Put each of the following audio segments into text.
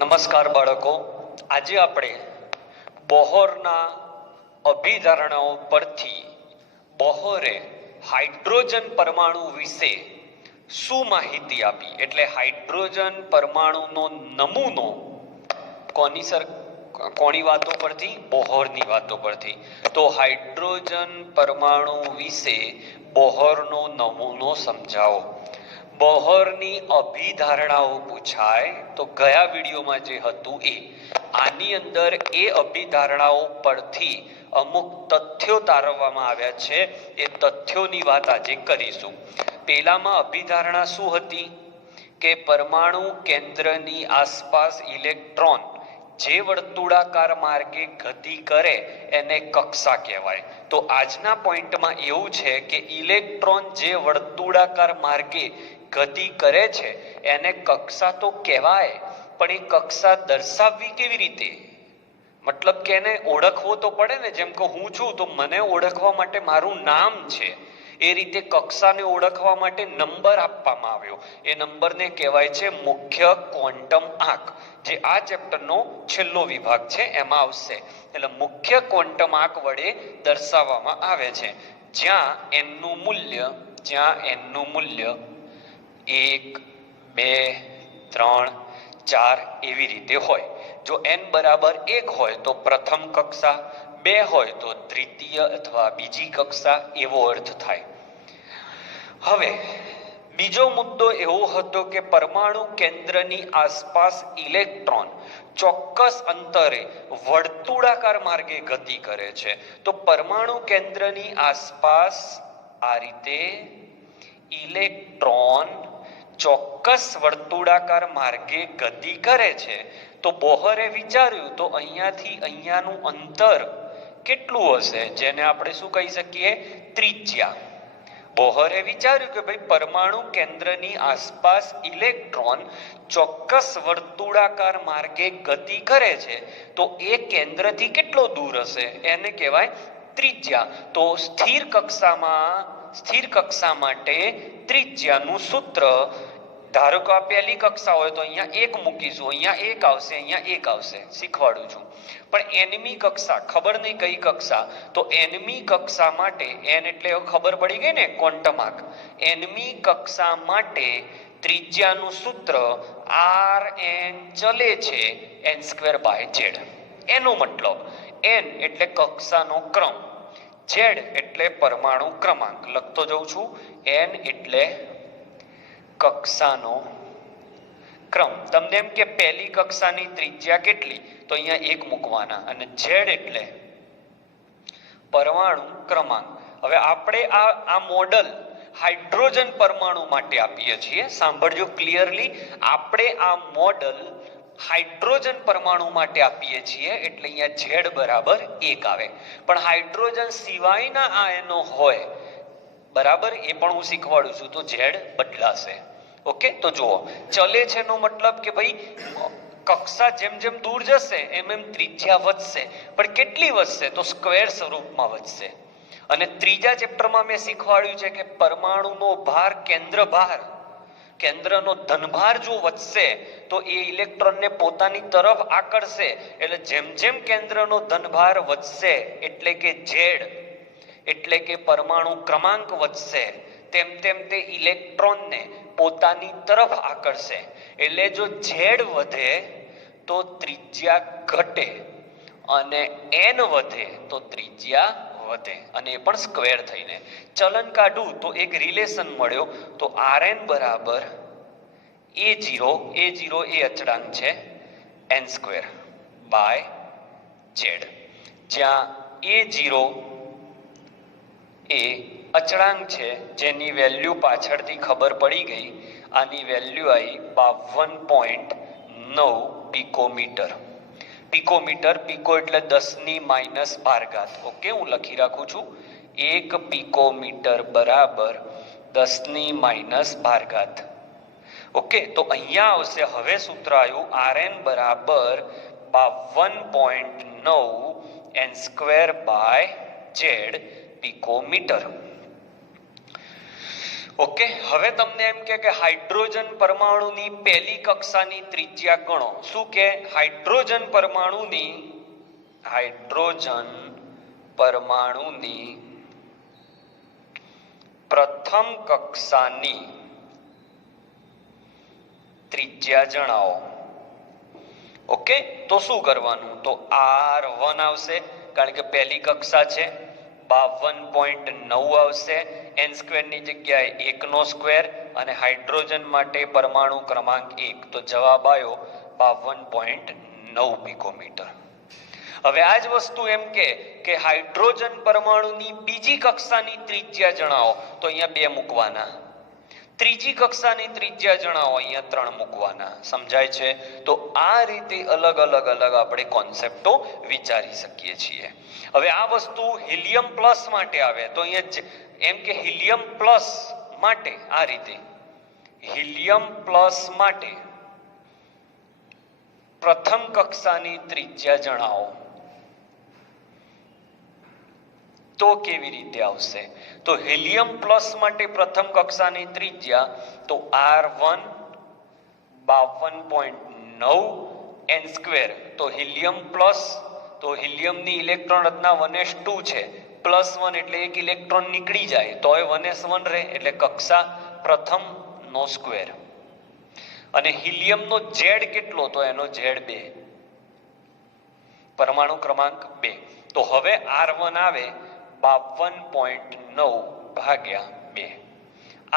નમસ્કાર બાળકો, આજે આપણે બોહરના અભિધારણાઓ પરથી બોહરે હાઇડ્રોજન પરમાણુ વિશે શું માહિતી આપી, એટલે હાઇડ્રોજન પરમાણુનો નમૂનો કોની વાતો પરથી? બોહરની વાતો પરથી. તો હાઇડ્રોજન પરમાણુ વિશે બોહરનો નમૂનો સમજાવો. બોહરની અભિધારણાઓ પૂછાય તો ગયા વિડીયોમાં જે હતું આની અંદર એ અભિધારણાઓ પરથી અમુક તથ્યો તારવવામાં આવ્યા છે. એ તથ્યોની વાત આજે કરીશું. પહેલામાં અભિધારણા શું હતી કે પરમાણુ કેન્દ્રની આસપાસ ઇલેક્ટ્રોન જે વર્તુળાકાર માર્ગે ગતિ કરે એને કક્ષા કહેવાય. તો આજના પોઈન્ટમાં એવું છે કે ઇલેક્ટ્રોન જે વર્તુળાકાર માર્ગે ગતિ કરે છે એને કક્ષા તો કહેવાય, પણ એ કક્ષા દર્શાવવી કેવી રીતે? મતલબ કે એને ઓળખવો તો પડે ને. જેમ કે હું છું તો મને ઓળખવા માટે મારું નામ છે, એ રીતે કક્ષાને ઓળખવા માટે નંબર આપવામાં આવ્યો. એ નંબરને કહેવાય છે મુખ્ય ક્વોન્ટમ આંક, જે આ ચેપ્ટરનો છેલ્લો વિભાગ છે એમાં આવશે. એટલે મુખ્ય ક્વોન્ટમ આંક વડે દર્શાવવામાં આવે છે, જ્યાં એનનું મૂલ્ય 1, 2, 3, 4 એવી રીતે હોય. જો n બરાબર 1 હોય તો પ્રથમ કક્ષા, 2 હોય તો દ્વિતીય અથવા બીજી કક્ષા, એવો અર્થ થાય. હવે બીજો મુદ્દો એવો હતો કે પરમાણુ કેન્દ્રની આસપાસ ઇલેક્ટ્રોન ચોક્કસ અંતરે વર્તુળાકાર માર્ગે ગતિ કરે છે. તો પરમાણુ કેન્દ્રની આસપાસ આ રીતે ઇલેક્ટ્રોન ચોક્કસ વર્તુળાકાર માર્ગે ગતિ કરે છે. તો બોહરે વિચાર્યું તો અહીંયાથી અહીંયાનું અંતર કેટલું હશે, જેને આપણે શું કહી શકીએ? ત્રિજ્યા. બોહરે વિચાર્યું કે ભાઈ પરમાણુ કેન્દ્રની આસપાસ ઇલેક્ટ્રોન ચોક્કસ વર્તુળાકાર માર્ગે ગતિ કરે છે, તો એ કેન્દ્રથી કેટલો દૂર હશે એને કહેવાય ત્રિજ્યા. તો સ્થિર કક્ષા માટે ત્રિજ્યાનું સૂત્ર, ધારો કે આ પહેલી કક્ષા હોય તો અહીંયા 1 મૂકીશું, અહીંયા 1 આવશે, અહીંયા 1 આવશે, શીખવાડું છું. પણ nમી કક્ષા, ખબર નહીં કઈ કક્ષા, તો nમી કક્ષા માટે, n એટલે ખબર પડી ગઈ ને, ક્વોન્ટમ આંક. nમી કક્ષા માટે ત્રિજ્યાનું સૂત્ર rn ચલે છે n²/z. એનો મતલબ n એટલે કક્ષાનો ક્રમ, z એટલે પરમાણુ ક્રમાંક. લખતો જઉં છું, n એટલે કક્ષાનો ક્રમ. તમને એમ કે પહેલી કક્ષાની ત્રિજ્યા કેટલી, તો અહીંયા 1 મૂકવાના, અને z એટલે પરમાણુ ક્રમાંક. હવે આપણે આ મોડલ હાઇડ્રોજન પરમાણુ માટે આપીએ છીએ. સાંભળજો ક્લિયરલી, આપણે આ મોડલ હાઇડ્રોજન પરમાણુ માટે આપીએ છીએ, એટલે અહીંયા z બરાબર 1 આવે. પણ હાઇડ્રોજન સિવાયના આયનો હોય, બરાબર, એ પણ હું શીખવાડું છું, તો z બદલાશે. ઓકે, તો જુઓ, ચલે છે નો મતલબ કે ભાઈ કક્ષા જેમ જેમ દૂર જશે એમ એમ ત્રિજ્યા વધશે. પણ કેટલી વધશે? તો સ્ક્વેર સ્વરૂપમાં વધશે. અને ત્રીજા ચેપ્ટરમાં મેં શીખવાડ્યું છે કે પરમાણુનો ભાર, કેન્દ્રનો ધનભાર જો વધશે તો એ ઇલેક્ટ્રોનને પોતાની તરફ આકર્ષશે. એટલે જેમ જેમ કેન્દ્રનો ધનભાર વધશે, એટલે કે z એટલે કે પરમાણુ ક્રમાંક વધશે, તેમ તેમ તે ઇલેક્ટ્રોનને પોતાની તરફ આકર્ષે. એટલે જો z વધે તો ત્રિજ્યા ઘટે, અને n વધે તો ત્રિજ્યા વધે, અને એ પણ સ્ક્વેર થઈને. ચલન કાઢું તો એક રિલેશન મળ્યો, તો rn બરાબર a0 એ અચળાંક છે n²/z. જ્યાં a0 એ અચળાંક છે, જેની વેલ્યુ પાછળથી ખબર પડી ગઈ. આની વેલ્યુ આવી 52.9 પિકોમીટર. પીકો એટલે 10⁻². ઓકે, હું લખી રાખું છું, 1 પિકોમીટર બરાબર 10⁻². ઓકે, તો અહીંયા આવશે, હવે સૂત્ર આવ્યું rn બરાબર 52.9 n²/z પિકોમીટર. ઓકે, હવે તમને એમ કે હાઇડ્રોજન પરમાણુની પહેલી કક્ષાની ત્રિજ્યા ગણો. શું કે હાઇડ્રોજન પરમાણુની પ્રથમ કક્ષાની ત્રિજ્યા જણાવો. ઓકે, તો શું કરવાનું? તો R1 આવશે, કારણ કે પહેલી કક્ષા છે. 52.9 આવશે, n સ્ક્વેર ની જગ્યાએ 1 નો સ્ક્વેર, અને હાઇડ્રોજન માટે પરમાણુ ક્રમાંક 1, તો જવાબ આવ્યો 52.9 પિકોમીટર. હવે આ જ વસ્તુ એમ કે હાઇડ્રોજન પરમાણુની બીજી કક્ષાની ત્રિજ્યા જણાવો, તો અહીંયા 2 મૂકવાના. ત્રીજી કક્ષાની ત્રિજ્યા જણાવો, અહીંયા 3 મૂકવાના. સમજાય છે? તો આ રીતે અલગ અલગ આપણે કોન્સેપ્ટો વિચારી શકીએ છીએ. હવે આ વસ્તુ હિલિયમ પ્લસ માટે આવે તો અહીંયા એમ કે હિલિયમ પ્લસ માટે આ રીતે હિલિયમ પ્લસ માટે પ્રથમ કક્ષાની ત્રિજ્યા જણાવો. તો કેવી રીતે આવશે? તો હિલિયમ પ્લસ માટે પ્રથમ કક્ષાની ત્રિજ્યા તો R1 52.9 n સ્ક્વેર. તો હિલિયમ પ્લસ, તો હિલિયમની ઇલેક્ટ્રોન રચના 1s2 છે, +1 એટલે એક ઇલેક્ટ્રોન નીકળી જાય તો એ 1s1 રહે, એટલે કક્ષા પ્રથમ નો સ્ક્વેર. અને હિલિયમનો Z કેટલો? તો એનો Z2, પરમાણુ ક્રમાંક 2. તો હવે R1 આવે 52.9 ભાગ્યા 2.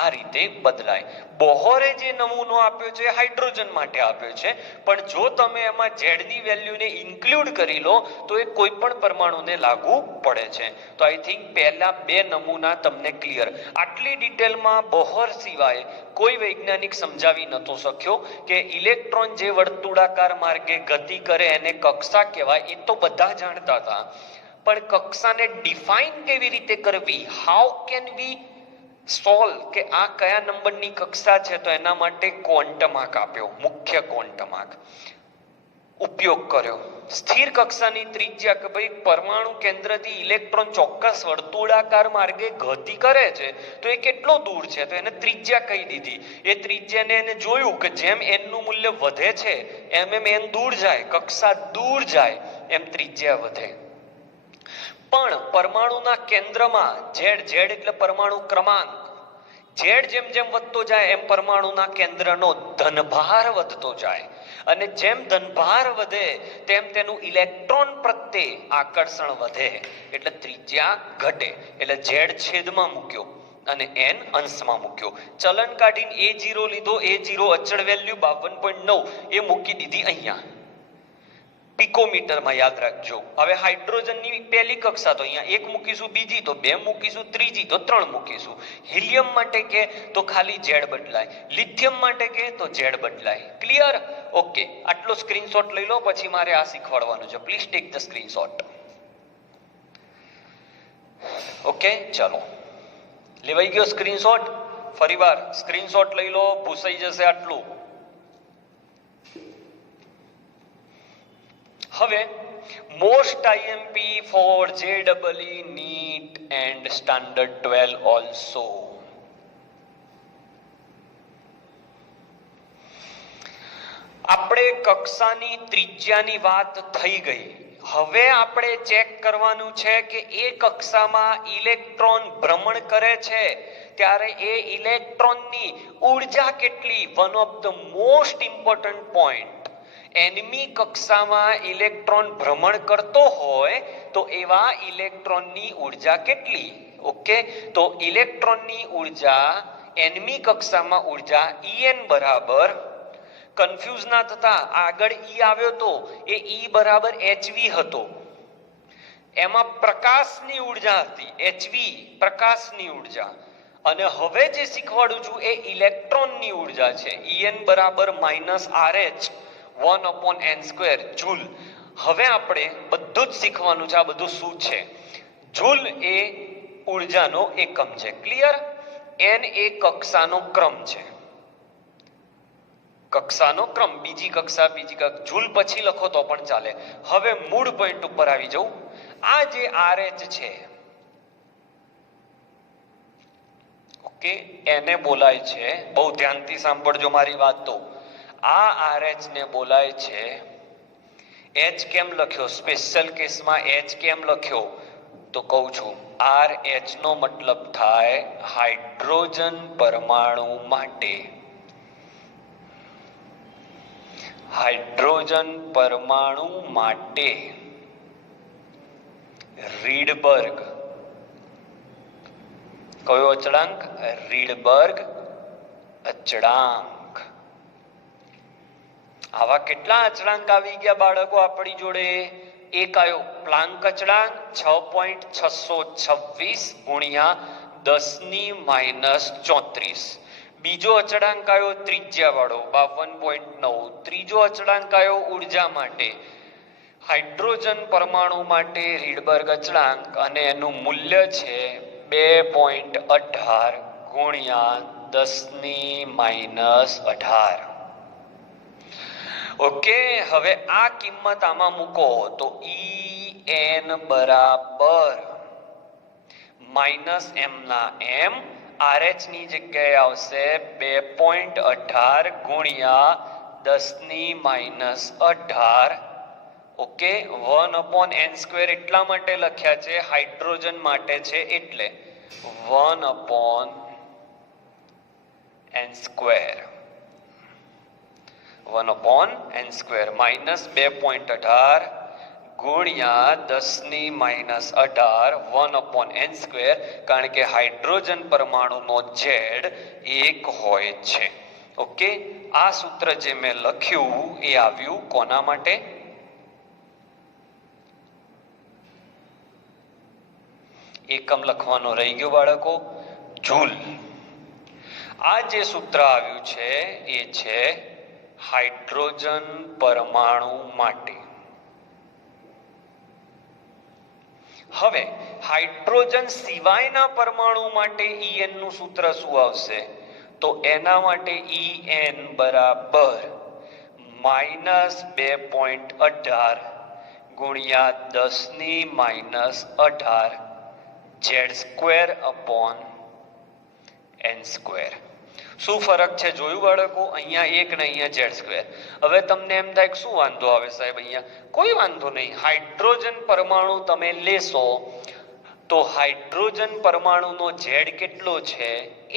આ રીતે બદલાય. બોહરે જે નમૂનો આપ્યો છે હાઇડ્રોજન માટે આપ્યો છે, પણ જો તમે એમાં Z ની વેલ્યુને ઇન્ક્લુડ કરી લો તો એ કોઈ પણ પરમાણુને લાગુ પડે છે. તો આઈ થિંક પહેલા 2 નમૂના તમને ક્લિયર. આટલી ડિટેલમાં બોહર સિવાય કોઈ વૈજ્ઞાનિક સમજાવી નતો શક્યો કે ઇલેક્ટ્રોન જે વર્તુળાકાર માર્ગે ગતિ કરે એને કક્ષા કહેવાય. એ તો બધા જાણતા હતા, પણ કક્ષાને ડિફાઇન કેવી રીતે કરવી, હાઉ કેન વી સોલ્વ કે આ કયા નંબરની કક્ષા છે, તો એના માટે ક્વોન્ટમ આંક આપ્યો, મુખ્ય ક્વોન્ટમ આંક ઉપયોગ કર્યો. સ્થિર કક્ષાની ત્રિજ્યા કે ભાઈ પરમાણુ કેન્દ્રથી ઇલેક્ટ્રોન ચોક્કસ વર્તુળાકાર માર્ગે ગતિ કરે છે તો એ કેટલો દૂર છે, તો એને ત્રિજ્યા કહી દીધી. એ ત્રિજ્યાને એને જોયું કે જેમ n નું મૂલ્ય વધે છે એમ n દૂર જાય, કક્ષા દૂર જાય એમ ત્રિજ્યા વધે. પણ પરમાણુના કેન્દ્રમાં Z એટલે પરમાણુ ક્રમાંક, Z જેમ જેમ વધતો જાય એમ પરમાણુના કેન્દ્રનો ધનભાર વધતો જાય, અને જેમ ધનભાર વધે તેમ તેનું ઇલેક્ટ્રોન પ્રત્યે આકર્ષણ વધે, એટલે ત્રિજ્યા ઘટે. એટલે Z છેદમાં મૂક્યો અને n અંશમાં મૂક્યો. ચલન કાઢીને A0 લીધો, A0 અચળ વેલ્યુ 52.9 એ મૂકી દીધી અહીંયા પિકોમીટરમાં, યાદ રાખજો. હવે હાઇડ્રોજનની પહેલી કક્ષા તો અહીંયા 1 મૂકીશું, બીજી તો 2 મૂકીશું, ત્રીજી તો 3 મૂકીશું. હિલિયમ માટે કે તો ખાલી Z બદલાય, લિથિયમ માટે કે તો Z બદલાય. ક્લિયર? ઓકે, આટલો સ્ક્રીનશોટ લઈ લો, પછી મારે આ શીખવાડવાનું છે. Please take the screenshot. Okay, ચલો લેવાઈ ગયો સ્ક્રીનશોટ. ફરીવાર સ્ક્રીનશોટ લઈ લો, પૂછાઈ જશે આટલું. હવે most IMP for JEE NEET and Standard 12 also. આપણે કક્ષાની ત્રિજ્યાની વાત થઈ ગઈ. હવે આપણે ચેક કરવાનું છે કે એ કક્ષામાં ઇલેક્ટ્રોન ભ્રમણ કરે છે ત્યારે એ ઇલેક્ટ્રોનની ઊર્જા કેટલી. One of the most important point, nમી કક્ષામાં ઇલેક્ટ્રોન ભ્રમણ કરતો હોય તો એવા ઇલેક્ટ્રોનની ઊર્જા કેટલી. ઓકે, તો ઇલેક્ટ્રોનની ઊર્જા nમી કક્ષામાં ઊર્જા En બરાબર, કન્ફ્યુઝ ના થતા, આગળ E આવ્યો તો એ E બરાબર hv હતો, એમાં પ્રકાશની ઊર્જા હતી hv, પ્રકાશની ઊર્જા. અને હવે જે શીખવાડું છું એ ઇલેક્ટ્રોનની ઊર્જા છે. En બરાબર -RH 1/n² જૂલ. હવે આપણે બધું જ શીખવાનું છે. આ બધું શું છે? જૂલ એ ઊર્જાનો એકમ છે. ક્લિયર? n એ કક્ષાનો ક્રમ છે, કક્ષાનો ક્રમ, બીજી કક્ષા, જૂલ પછી લખો તો પણ ચાલે. હવે મૂળ પોઈન્ટ ઉપર આવી જાઉં. આ જે RH છે, ઓકે, એને બોલાય છે, બહુ ધ્યાનથી સાંભળજો મારી વાત, તો આ RH ને બોલાય છે, H કેમ લખ્યો સ્પેશિયલ કેસમાં, H કેમ લખ્યો તો કહું છું, RH નો મતલબ થાય હાઇડ્રોજન પરમાણુ માટે, હાઇડ્રોજન પરમાણુ માટે રીડબર્ગ, કયો અચળાંક? રીડબર્ગ અચળાંક. આવા કેટલા અચળાંક આવી ગયા બાળકો આપણી જોડે? એક આવ્યો પ્લાન્ક અચળાંક 6.626 ગુણ્યા 10⁻⁻34. બીજો અચળાંક આવ્યો ત્રિજ્યા વાળો 52.9. ત્રીજો અચળાંક આવ્યો ઉર્જા માટે, હાઇડ્રોજન પરમાણુ માટે રીડબર્ગ અચળાંક, અને એનું મૂલ્ય છે 2.18 ગુણ્યા 10⁻18. ઓકે, હવે આ કિંમત આમાં મૂકો તો En બરાબર માઇનસ m ના m, RH ની જગ્યાએ આવશે 2.18 ગુણ્યા 10⁻18. ઓકે, 1/n² એટલા માટે લખ્યા છે, હાઇડ્રોજન માટે છે એટલે 1/n², માઇનસ 2.18 ગુણ્યા 10⁻18 1/n², કારણ કે હાઇડ્રોજન પરમાણુનો Z 1 હોય છે. ઓકે, આ સૂત્ર જે મેં લખ્યું એ આવ્યું કોના માટે? એકમ લખવાનો રહી ગયો બાળકો, જૂલ. આ જે સૂત્ર આવ્યું છે એ છે હાઇડ્રોજન પરમાણુ માટે. હવે હાઇડ્રોજન સિવાયના પરમાણુ માટે En નું સૂત્ર શું આવશે? તો એના માટે En બરાબર માઇનસ 2.18 ગુણ્યા 10⁻18 Z² શું ફરક છે જોયું બાળકો? અહીંયા 1 ને અહીંયા Z². હવે તમને એમ થાય શું વાંધો આવે સાહેબ? અહીંયા કોઈ વાંધો નહીં. હાઇડ્રોજન પરમાણુ તમે લેશો તો હાઇડ્રોજન પરમાણુનો Z કેટલો છે?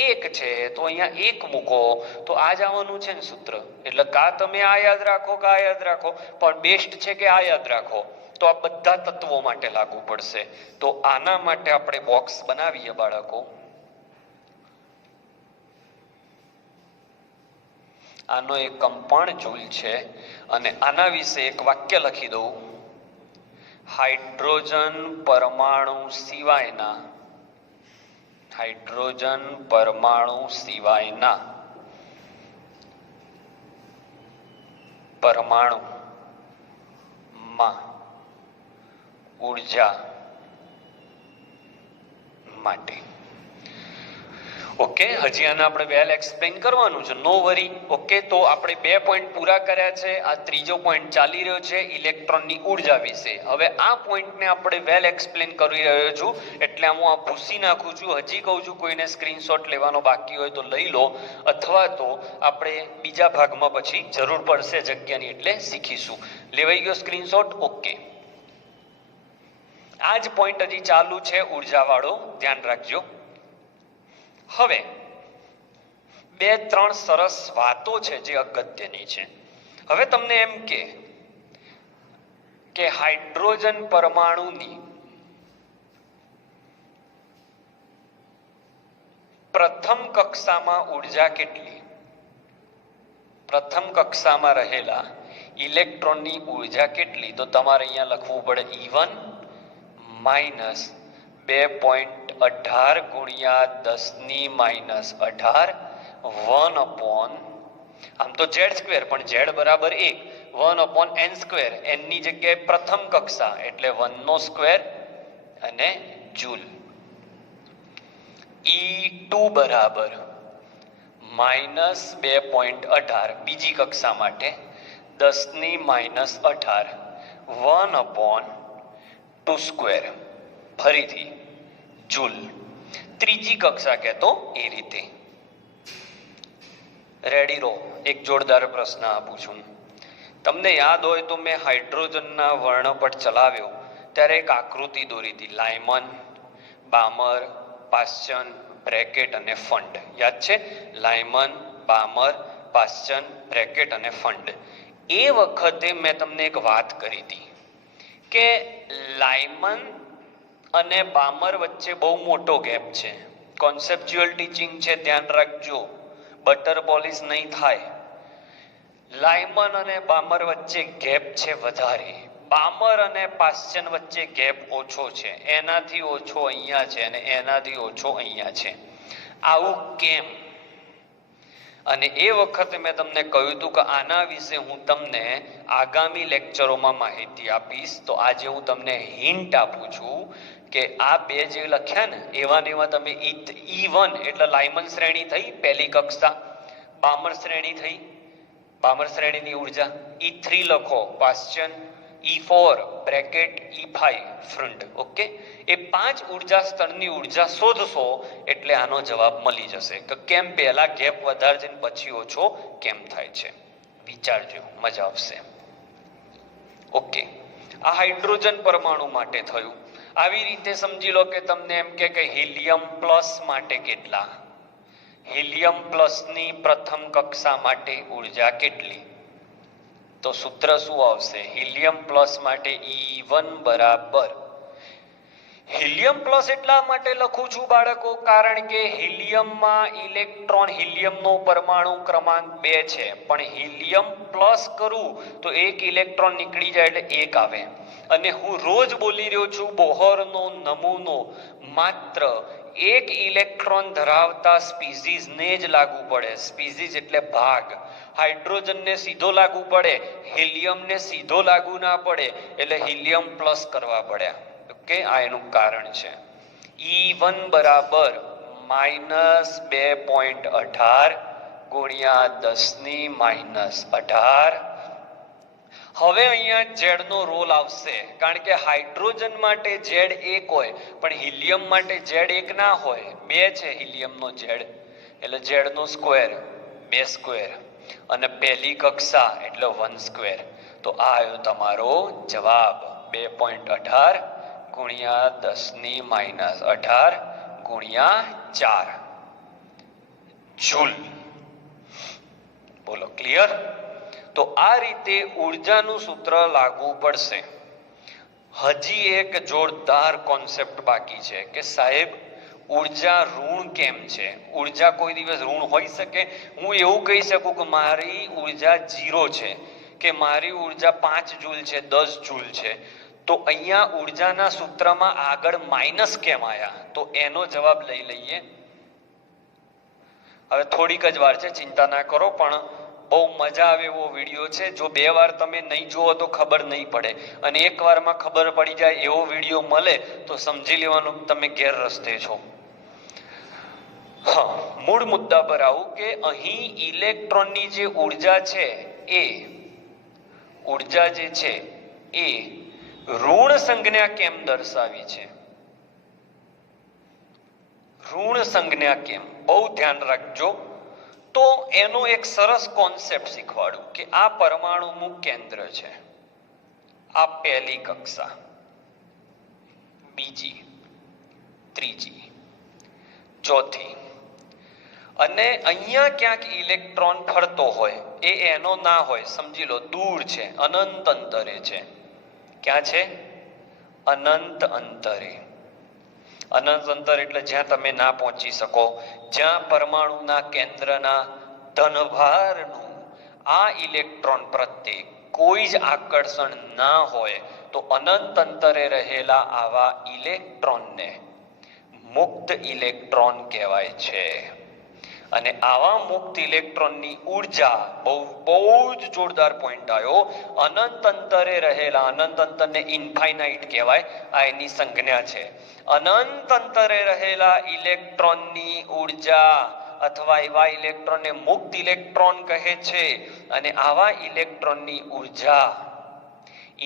1 છે, તો અહીંયા 1 મૂકો તો આ જ આવવાનું છે ને સૂત્ર. એટલે કા તમે આ યાદ રાખો કે આ યાદ રાખો, પણ બેસ્ટ છે કે આ યાદ રાખો. તો આ બધા તત્વો માટે લાગુ પડશે. તો આના માટે આપણે બોક્સ બનાવીએ બાળકો. આનો એકમ પણ જૂલ છે, અને આના વિશે એક વાક્ય લખી દઉં. હાઇડ્રોજન પરમાણુ સિવાયના, હાઇડ્રોજન પરમાણુ સિવાયના પરમાણુમાં ઉર્જા માટે. ઓકે, હજી આને આપણે વેલ એક્સપ્લેન કરવાનું છે, નો વરી. ઓકે, તો આપણે 2 પોઈન્ટ પૂરા કર્યા છે. આ ત્રીજો પોઈન્ટ ચાલી રહ્યો છે ઇલેક્ટ્રોનની ઉર્જા વિશે. હવે આ પોઈન્ટને આપણે વેલ એક્સપ્લેન કરી રહ્યો છું, એટલે હું આ ભૂસી નાખું છું. હજી કહું છું કોઈને સ્ક્રીનશોટ લેવાનો બાકી હોય તો લઈ લો, અથવા તો આપણે બીજા ભાગમાં પછી જરૂર પડશે જગ્યાની એટલે શીખીશું. લેવાઈ ગયો સ્ક્રીનશોટ? ઓકે, આ જ પોઈન્ટ હજી ચાલુ છે ઉર્જા વાળો, ધ્યાન રાખજો. હવે 2-3 સરસ વાતો છે જે અગત્યની છે. હવે તમને એમ કે હાઇડ્રોજન પરમાણુની પ્રથમ કક્ષામાં ઉર્જા કેટલી? પ્રથમ કક્ષામાં રહેલા ઇલેક્ટ્રોનની ઉર્જા કેટલી? તો તમારે અહીંયા લખવું પડે E1 માઇનસ 2.18 ગુણ્યા 10⁻18 1/, આમ તો Z² પણ Z બરાબર 1, 1/n². n ની જગ્યાએ પ્રથમ કક્ષા એટલે 1² અને જૂલ. E2 બરાબર માઇનસ 2.18 બીજી કક્ષા માટે 10⁻18 1/2², ફરીથી જૂલ. ત્રીજી કક્ષા કહેતો એ રીતે. રેડી રહો, એક જોરદાર પ્રશ્ન આપું છું. તમને યાદ હોય તો મેં હાઇડ્રોજનના વર્ણપટ ચલાવ્યો ત્યારે એક આકૃતિ દોરી હતી, લાયમન, બામર, પાસ્ચન, બ્રેકેટ અને ફંડ. યાદ છે? લાયમન, બામર, પાસ્ચન, બ્રેકેટ અને ફંડ. એ વખતે મેં તમને એક વાત કરી હતી કે લાયમન અને બામર વચ્ચે બહુ મોટો ગેપ છે. કોન્સેપ્ચ્યુઅલ ટીચિંગ છે, ધ્યાન રાખજો, બટર પોલિશ નહીં થાય. લાયમન અને બામર વચ્ચે ગેપ છે વધારે, બામર અને પાસ્ચન વચ્ચે ગેપ ઓછો છે. એનાથી ઓછો અહીંયા છે અને એનાથી ઓછો અહીંયા છે. આવું કેમ? અને એ વખતે મેં તમને કહ્યું હતું કે આના વિશે હું તમને આગામી લેક્ચરોમાં માહિતી આપીશ. તો આજે હું તમને હિન્ટ આપું છું કે આ બે જે લખ્યા ને એવા ને એવા તમે E1 એટલે લાયમન શ્રેણી થઈ પહેલી કક્ષા, બામર શ્રેણી થઈ, બામર શ્રેણીની ઉર્જા, E3 લખો Paschen, E4 Brackett, E5 Pfund. Okay, એ 5 ઉર્જા સ્તરની ઉર્જા શોધશો એટલે આનો જવાબ મળી જશે કે કેમ પહેલા ગેપ વધારે છે પછી ઓછો કેમ થાય છે. વિચારજો, મજા આવશે. ઓકે, આ હાઇડ્રોજન પરમાણુ માટે થયું. આવી રીતે સમજી લો કે તમને એમ કે હિલિયમ પ્લસ માટે કેટલા, હિલિયમ પ્લસની પ્રથમ કક્ષા માટે ઉર્જા કેટલી? તો સૂત્ર શું આવશે? હિલિયમ પ્લસ માટે E1 બરાબર, હિલિયમ પ્લસ એટલા માટે લખું છું બાળકો કારણ કે હિલિયમમાં ઇલેક્ટ્રોન, હિલિયમનો પરમાણુ ક્રમાંક 2 છે, પણ હિલિયમ પ્લસ કરું તો એક ઇલેક્ટ્રોન નીકળી જાય એટલે એક આવે. અને હું રોજ બોલી રહ્યો છું બોહરનો નમૂનો માત્ર એક ઇલેક્ટ્રોન ધરાવતા સ્પીસીઝને જ લાગુ પડે. સ્પીસીઝ એટલે ભાગ. હાઇડ્રોજનને સીધો લાગુ પડે, હિલિયમને સીધો લાગુ ના પડે, એટલે હિલિયમ પ્લસ કરવા પડ્યા. ઓકે, આ એનું કારણ છે. E1 બરાબર -2.18 ગુણ્યા 10⁻18. હવે અહીંયા ઝેડ નો રોલ આવશે કારણ કે હાઇડ્રોજન માટે ઝેડ 1 હોય પણ હિલિયમ માટે ઝેડ 1 ના હોય. 2 છે હિલિયમનો ઝેડ એટલે ઝેડ નો સ્ક્વેર 2 સ્ક્વેર અને પહેલી કક્ષા એટલે 1 સ્ક્વેર. તો આ આવ્યો તમારો જવાબ 2.18 ગુણ્યા 10⁻18 ગુણ્યા 4 જૂલ. બોલો, ક્લિયર? તો આ રીતે ઉર્જાનું સૂત્ર લાગુ પડશે. હજી એક જોરદાર કોન્સેપ્ટ બાકી છે કે સાહેબ ઉર્જા ઋણ કેમ છે? ઉર્જા કોઈ દિવસ ઋણ હોઈ શકે? હું એવું કહી શકું કે મારી ઉર્જા 0 છે કે મારી ઉર્જા 5 જૂલ છે, 10 જૂલ છે, તો અહીંયા ઉર્જાના સૂત્રમાં આગળ માઇનસ કેમ આયા? તો એનો જવાબ લઈ લઈએ. હવે થોડીક જ વાર છે, ચિંતા ના કરો, પણ બહુ મજા આવે એવો વિડીયો છે. જો 2 વાર તમે નહીં જુઓ તો ખબર નહીં પડે, અને એક વારમાં ખબર પડી જાય એવો વિડીયો મળે તો સમજી લેવાનું તમે ગેરરસ્તે છો. હા, મૂળ મુદ્દા પર આવું કે અહીં ઇલેક્ટ્રોનની જે ઉર્જા છે એ ઉર્જા જે છે એ ઋણ સંજ્ઞા કેમ દર્શાવી છે? ઋણ સંજ્ઞા કેમ? બહુ ધ્યાન રાખજો. તો એનો એક સરસ કોન્સેપ્ટ શીખવાડું કે આ પરમાણુનું કેન્દ્ર છે, આ પહેલી કક્ષા, બીજી, ત્રીજી, ચોથી, અને અહીંયા ક્યાંક ઇલેક્ટ્રોન ફરતો હોય, એ એનો ના હોય, સમજી લો દૂર છે, અનંત અંતરે છે. ક્યાં છે? અનંત અંતરે. અનંત અંતર એટલે જ્યાં તમે ના પહોંચી શકો, જ્યાં પરમાણુના કેન્દ્રના ધનભારનું આ ઇલેક્ટ્રોન પ્રત્યે કોઈ જ આકર્ષણ ના હોય તો અનંત અંતરે રહેલા આવા ઇલેક્ટ્રોનને મુક્ત ઇલેક્ટ્રોન કહેવાય છે. અને આવા મુક્ત ઇલેક્ટ્રોનની ઉર્જા બહુ જ જોરદાર પોઈન્ટ આવ્યો. અનંત અંતરે રહેલા, અનંત અંતરને ઇન્ફાઇનાઇટ કહેવાય, આ એની સંજ્ઞા છે. અનંત અંતરે રહેલા ઇલેક્ટ્રોનની ઉર્જા અથવા એવા ઇલેક્ટ્રોનને મુક્ત ઇલેક્ટ્રોન કહે છે. અને આવા ઇલેક્ટ્રોનની ઉર્જા,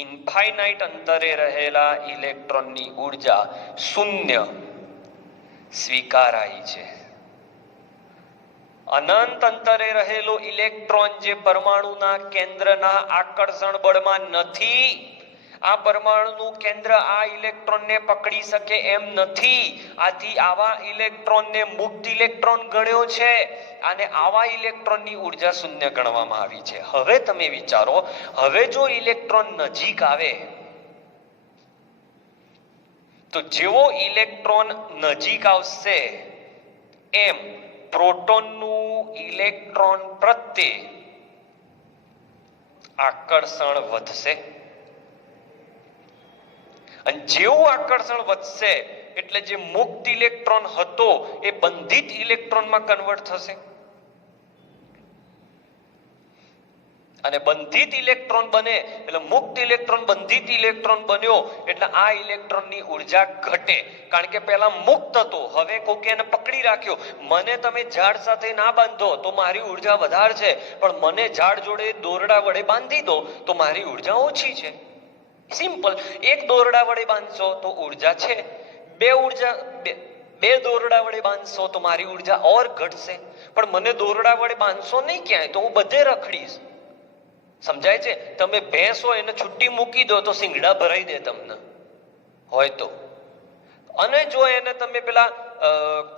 ઇન્ફાઇનાઇટ અંતરે રહેલા ઇલેક્ટ્રોનની ઉર્જા 0, સ્વીકારાય છે. અનંત અંતરે રહેલો ઇલેક્ટ્રોન જે પરમાણુના કેન્દ્રના આકર્ષણ બળમાં નથી, આ પરમાણુનું કેન્દ્ર આ ઇલેક્ટ્રોનને પકડી શકે એમ નથી. આથી આવા ઇલેક્ટ્રોનને મુક્ત ઇલેક્ટ્રોન ગણ્યો છે અને આવા ઇલેક્ટ્રોનની ઉર્જા શૂન્ય ગણવામાં આવી છે. હવે તમે વિચારો, હવે જો ઇલેક્ટ્રોન નજીક આવે તો જેવો ઇલેક્ટ્રોન નજીક આવશે એમ પ્રોટોનનું ઇલેક્ટ્રોન પ્રત્યે આકર્ષણ વધશે અને જેવું આકર્ષણ વધશે એટલે જે મુક્ત ઇલેક્ટ્રોન હતો એ બંધિત ઇલેક્ટ્રોનમાં કન્વર્ટ થશે અને બંધિત ઇલેક્ટ્રોન બને એટલે મુક્ત ઇલેક્ટ્રોન બંધિત ઇલેક્ટ્રોન બન્યો એટલે આ ઇલેક્ટ્રોનની ઉર્જા ઘટે. કારણ કે પહેલા મુક્ત હતો, હવે કોકે એને પકડી રાખ્યો. મને તમે ઝાડ સાથે ના બાંધો તો મારી ઉર્જા વધારે છે, પણ મને ઝાડ જોડે દોરડા વડે બાંધી દો તો મારી ઉર્જા ઓછી છે. સિમ્પલ. એક દોરડા વડે બાંધશો તો ઉર્જા છે, બે દોરડા વડે બાંધશો તો મારી ઉર્જા ઓર ઘટશે. પણ મને દોરડા વડે બાંધશો નહીં ક્યાંય તો હું બધે રખડીશ. સમજાય છે? તમે ભેંસ હોય એને છુટ્ટી મૂકી દો તો સિંગડા ભરાઈ દે તમને હોય તો. અને જો એને તમે પેલા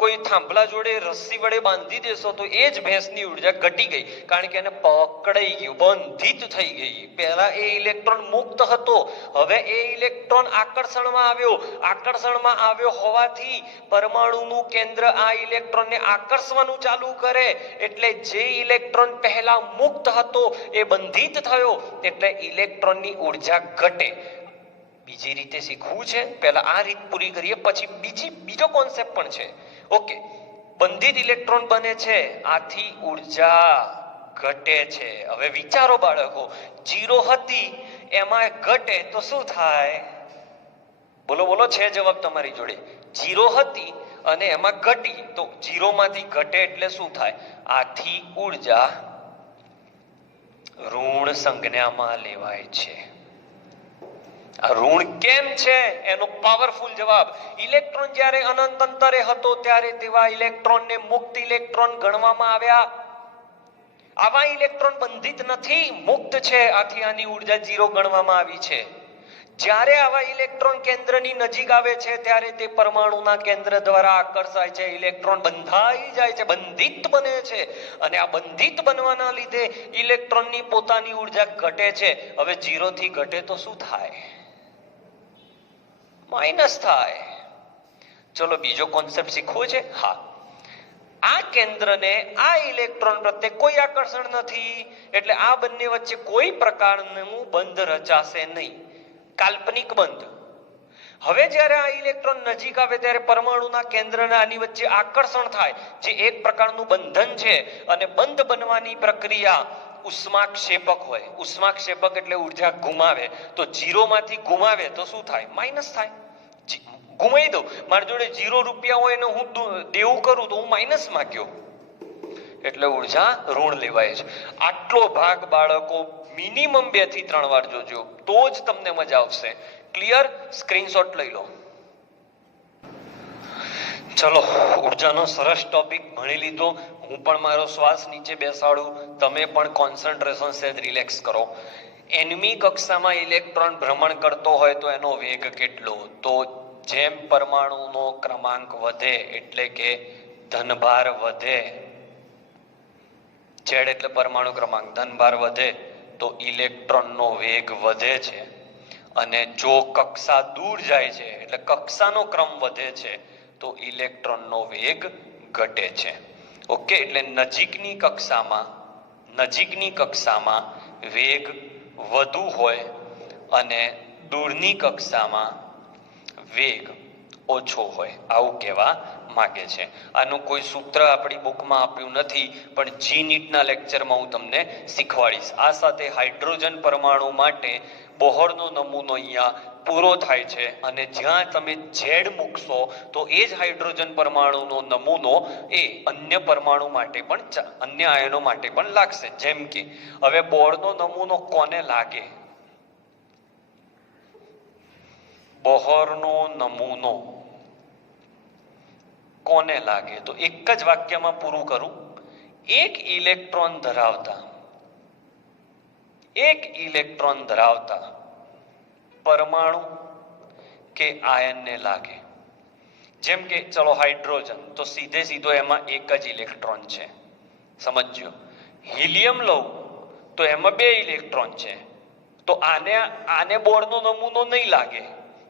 કોઈ થાંભલા જોડે રસ્સી વડે બાંધી દેશો તો એ જ ભેંસની ઉર્જા ઘટી ગઈ, કારણ કે એને પકડાઈ ગયું, બંધિત થઈ ગઈ. પહેલા એ ઇલેક્ટ્રોન મુક્ત હતો, હવે એ ઇલેક્ટ્રોન આકર્ષણમાં આવ્યો હોવાથી પરમાણુનું કેન્દ્ર આ ઇલેક્ટ્રોનને આકર્ષવાનું ચાલુ કરે એટલે જે ઇલેક્ટ્રોન પહેલા મુક્ત હતો એ બંધિત થયો એટલે ઇલેક્ટ્રોનની ઉર્જા ઘટે. બીજી રીતે શીખવું છે, પહેલા આ રીત પૂરી કરીએ, પછી બીજો કોન્સેપ્ટ પણ છે. ઓકે, બંધિત ઇલેક્ટ્રોન બને છે, આથી ઉર્જા ઘટે છે. હવે વિચારો બાળકો, 0 હતી એમાં ઘટે તો શું થાય? બોલો બોલો, છે જવાબ તમારી જોડે? 0 હતી અને એમાં ઘટી તો 0 માંથી ઘટે એટલે શું થાય? આથી ઉર્જા ઋણ સંજ્ઞામાં લેવાય છે. આ ઋણ કેમ છે એનો પાવરફુલ જવાબ. ઇલેક્ટ્રોન જ્યારે અનંત અંતરે હતો ત્યારે તેવા ઇલેક્ટ્રોનને મુક્ત ઇલેક્ટ્રોન ગણવામાં આવ્યા. આવા ઇલેક્ટ્રોન બંધિત નથી, મુક્ત છે, આથી આની ઉર્જા 0 ગણવામાં આવી છે. જ્યારે આવા ઇલેક્ટ્રોન કેન્દ્રની નજીક આવે છે ત્યારે તે પરમાણુના કેન્દ્ર દ્વારા આકર્ષાય છે, ઇલેક્ટ્રોન બંધાઈ જાય છે, બંધિત બને છે અને આ બંધિત બનવાના લીધે ઇલેક્ટ્રોનની પોતાની ઉર્જા ઘટે છે. હવે 0 થી ઘટે તો શું થાય? માઇનસ થાય. ચલો બીજો કોન્સેપ્ટ શીખવો છે. હા, આ કેન્દ્રને આ ઇલેક્ટ્રોન પ્રત્યે કોઈ આકર્ષણ નથી એટલે આ બંને વચ્ચે કોઈ પ્રકારનું બંધ રચાશે નહીં, કાલ્પનિક બંધ. હવે જ્યારે આ ઇલેક્ટ્રોન નજીક આવે ત્યારે પરમાણુના કેન્દ્રના આની વચ્ચે આકર્ષણ થાય, જે એક પ્રકારનું બંધન છે અને બંધ બનવાની પ્રક્રિયા ઉષ્માક્ષેપક હોય. ઉષ્માક્ષેપક એટલે ઉર્જા ગુમાવે. તો 0 માંથી ગુમાવે તો શું થાય? માઇનસ થાય. ગુમાવી દઉં, મારી જોડે 0 રૂપિયા હોય ને હું દેવું કરું તો હું માઇનસમાં ગયો એટલે ઉર્જા ઋણ લેવાય છે. આટલો ભાગ બાળકો મિનિમમ 2 થી 3 વાર જોજો તો જ તમને મજા આવશે. ક્લિયર? સ્ક્રીનશોટ લઈ લો. ચલો, ઉર્જાનો સરસ ટોપિક ભણી લીધો. હું પણ મારો શ્વાસ નીચે બેસાડું, તમે પણ કોન્સન્ટ્રેશન સેજ રિલેક્સ કરો. એનમી કક્ષામાં ઇલેક્ટ્રોન ભ્રમણ કરતો હોય તો એનો વેગ કેટલો? તો જેમ પરમાણુનો ક્રમાંક વધે એટલે કે ધનભાર વધે, Z એટલે પરમાણુ ક્રમાંક, ધનભાર વધે તો ઇલેક્ટ્રોનનો વેગ વધે છે. અને જો કક્ષા દૂર જાય છે એટલે કક્ષાનો ક્રમ વધે છે તો ઇલેક્ટ્રોનનો વેગ ઘટે છે. ઓકે, એટલે નજીકની કક્ષામાં વેગ વધુ હોય અને દૂરની કક્ષામાં વેગ ઓછો હોય, આવું કહેવા માંગે છે. આનું કોઈ સૂત્ર આપણી બુકમાં આપ્યું નથી, પણ જી નીટના લેક્ચરમાં હું તમને શીખવાડીશ. આ સાથે હાઇડ્રોજન પરમાણુ માટે બોહરનો નમૂનો અહીંયા પૂરો થાય છે અને જ્યાં તમે Z મૂકશો તો એ જ હાઇડ્રોજન પરમાણુનો નમૂનો એ અન્ય પરમાણુ માટે પણ, અન્ય આયનો માટે પણ લાગશે. જેમ કે હવે બોહરનો નમૂનો કોને લાગે? બોહરનો નમૂનો કોને લાગે? તો એક જ વાક્યમાં પૂરું કરું. એક ઇલેક્ટ્રોન ધરાવતા પરમાણુ કે આયનને લાગે. જેમ કે ચલો હાઇડ્રોજન, તો સીધો એમાં એક જ ઇલેક્ટ્રોન છે, સમજજો. હિલિયમ લઉં તો એમાં 2 ઇલેક્ટ્રોન છે, તો આને બોર્ડનો નમૂનો નહીં લાગે.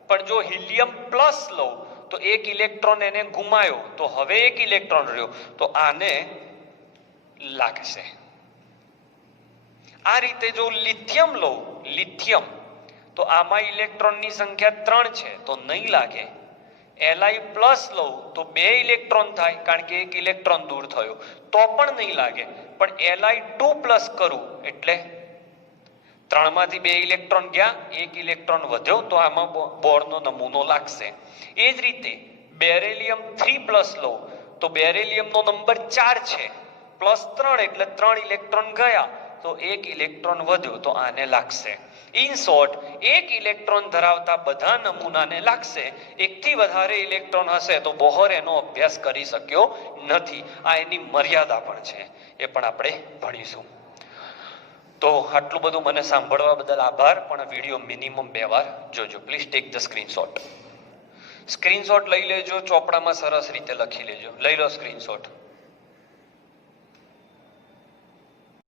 પણ જો હિલિયમ પ્લસ લઉં તો એક ઇલેક્ટ્રોન એને ગુમાયો, તો હવે એક ઇલેક્ટ્રોન રહ્યો, તો આને લાગશે. આ રીતે જો લિથિયમ લઉં, તો આમાં ઇલેક્ટ્રોનની સંખ્યા 3 છે, તો નહીં લાગે. Li પ્લસ લઉં તો 2 ઇલેક્ટ્રોન થાય, કારણ કે એક ઇલેક્ટ્રોન દૂર થયો, તો પણ નહીં લાગે. પણ Li2 પ્લસ કરું એટલે 3 માંથી 2 ઇલેક્ટ્રોન ગયા, એક ઇલેક્ટ્રોન વધ્યો, તો આમાં બોર્ડનો નમૂનો લાગશે. એ જ રીતે બેરેલિયમ 3 પ્લસ લઉં તો બેરેલિયમનો નંબર 4 છે, પ્લસ 3 એટલે 3 ઇલેક્ટ્રોન ગયા, તો એક ઇલેક્ટ્રોન વધ્યો, તો આને લાગશે. ઇન શોર્ટ, એક ઇલેક્ટ્રોન ધરાવતા બધા નમૂનાને લાગશે. એકથી વધારે ઇલેક્ટ્રોન હશે તો બોહર એનો અભ્યાસ કરી શક્યો નથી. આ એની મર્યાદા પણ છે, એ પણ આપણે ભણીશું. તો આટલું બધું મને સાંભળવા બદલ આભાર. પણ વિડીયો મિનિમમ 2 વાર જોજો. પ્લીઝ ટેક ધ સ્ક્રીનશોટ લઈ લેજો, ચોપડામાં સરસ રીતે લખી લેજો. લઈ લો સ્ક્રીનશોટ.